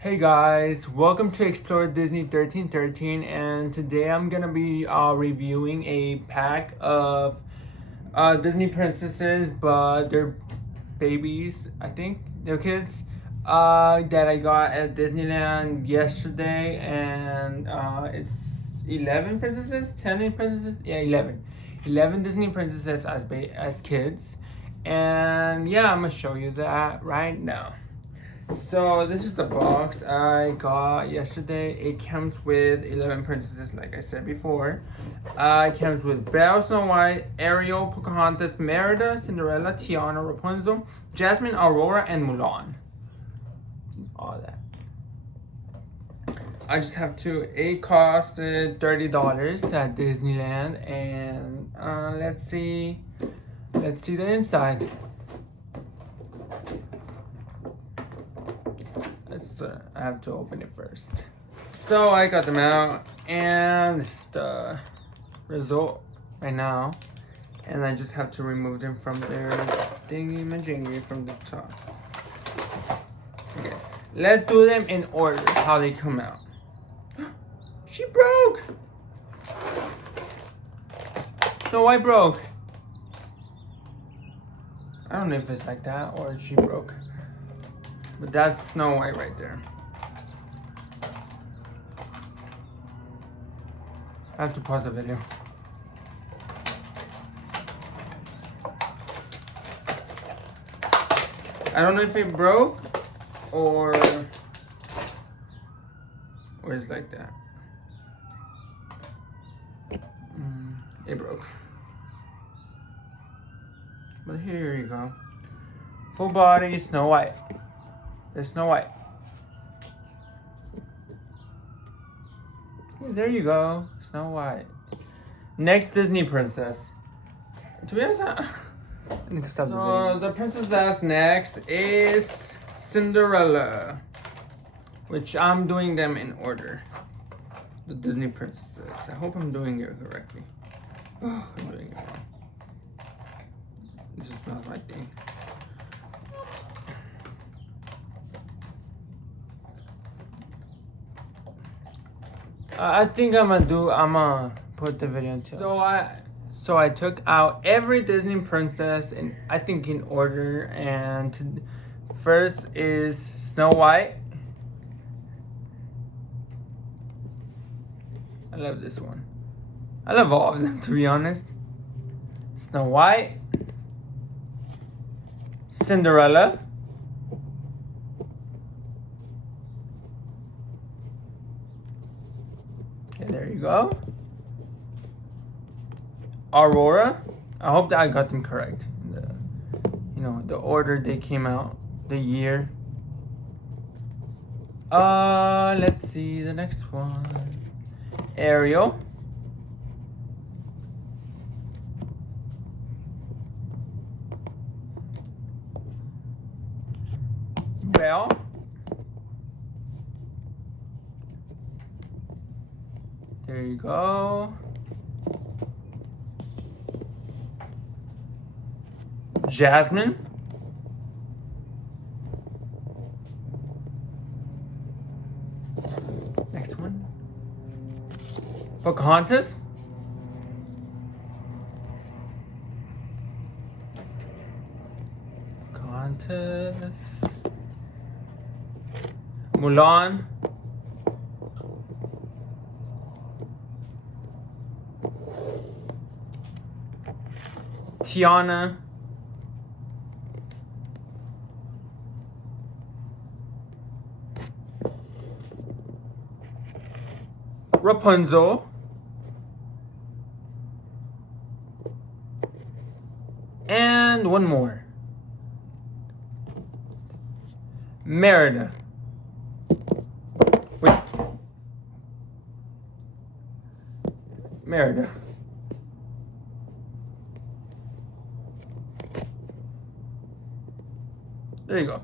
Hey guys, welcome to Explore Disney 1313, and today I'm gonna be reviewing a pack of Disney princesses, but they're babies, I think they're kids, that I got at Disneyland yesterday, and it's 11 princesses, 10 princesses, yeah, 11 Disney princesses as kids, and yeah, I'm gonna show you that right now. So this is the box I got yesterday. It comes with 11 princesses, like I said before. It comes with Belle, Snow White, Ariel, Pocahontas, Merida, Cinderella, Tiana, Rapunzel, Jasmine, Aurora, and Mulan. All that. I just have to. It costed $30 at Disneyland, and let's see the inside. I have to open it first. So I got them out, and this is the result right now. And I just have to remove them from their thingy majingy from the top. Okay, let's do them in order how they come out. She broke. So I broke. I don't know if it's like that or she broke. But that's Snow White right there. I have to pause the video. I don't know if it broke or it's like that. It broke. But here you go. Full body Snow White. There's Snow White. Yeah, there you go, Snow White. Next Disney princess. To be honest, I need to stop the video. The princess that's next is Cinderella, which I'm doing them in order. The Disney princesses. I hope I'm doing it correctly. Oh, I'm doing it wrong. This is not my thing. I think I'm gonna put the video into. So I took out every Disney princess in, I think, in order, and first is Snow White. I love this one. I love all of them, to be honest. Snow White, Cinderella, okay, there you go. Aurora. I hope that I got them correct. The order they came out, the year. Let's see the next one. Ariel. Belle. There you go. Jasmine. Next one. Pocahontas. Mulan. Tiana. Rapunzel. And one more. Merida. Wait. Merida. There you go.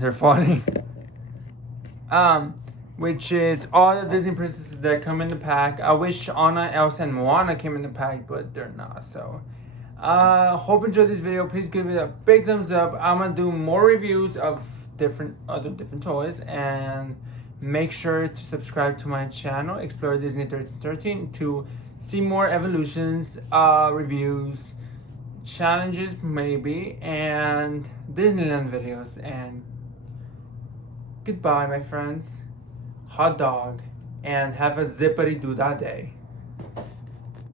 They're falling. Which is all the Disney princesses that come in the pack. I wish Anna, Elsa, and Moana came in the pack, but they're not. So Hope you enjoyed this video. Please give it a big thumbs up. I'm gonna do more reviews of different toys, and make sure to subscribe to my channel, Explore Disney 1313, to see more evolutions, reviews, challenges maybe, and Disneyland videos. And goodbye, my friends. Hot dog, and have a zippity doo dah day.